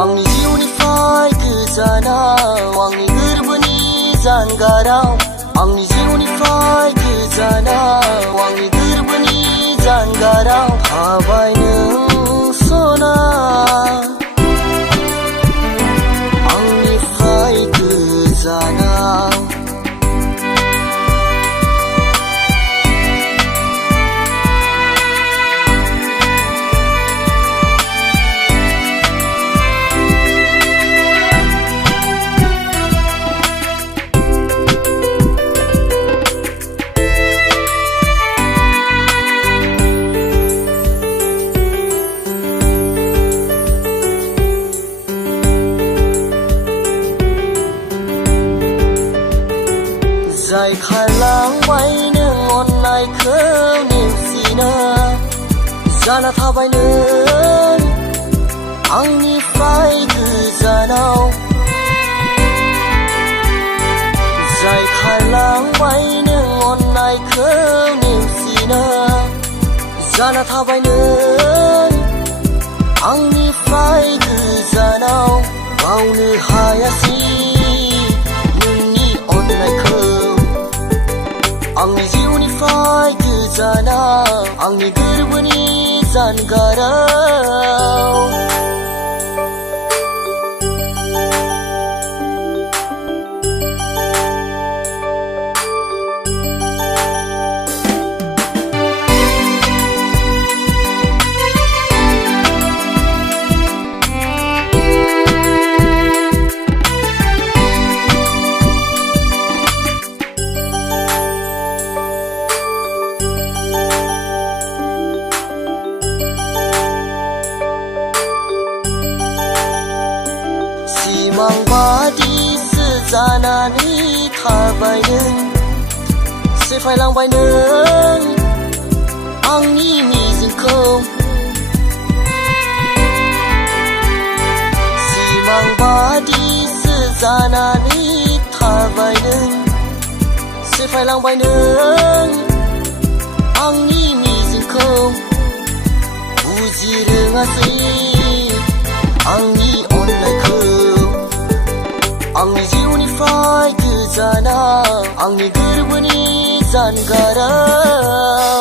आंनि जिउनिफ्राय गोजानाव आंनि गोरबोनि जानगाराव आंनि जिउनिफ्राय गोजानाव आंनि गोरबोनि जानगाराव थाबाय नों सना आंनिफ्राय गोजानाव जाय खारलांबाय नों अननायखौ नेवसिना जाना थाबाय नों आंनिफ्राय गोजानाव जाय खारलांबाय नों अननायखौ नेवसिना जाना थाबाय नों आंनिफ्राय गोजानाव बावनो हायासै नोंनि अननायखौ आंनि जिउनिफ्राय गोजानाव आंनि गोरबोनि जानगाराव सिमां बादिसो जानानै थाबाय नों सेफायलांबाय नों आंनि मिजिंखौ सिमां बादिसो जानानै थाबाय नों सेफायलांबाय नों आंनि मिजिंखौ बुजि रोङासै आंनि अननायखौ आंनि जिउनिफ्राय गोजानाव आंनि गोरबोनि जानगाराव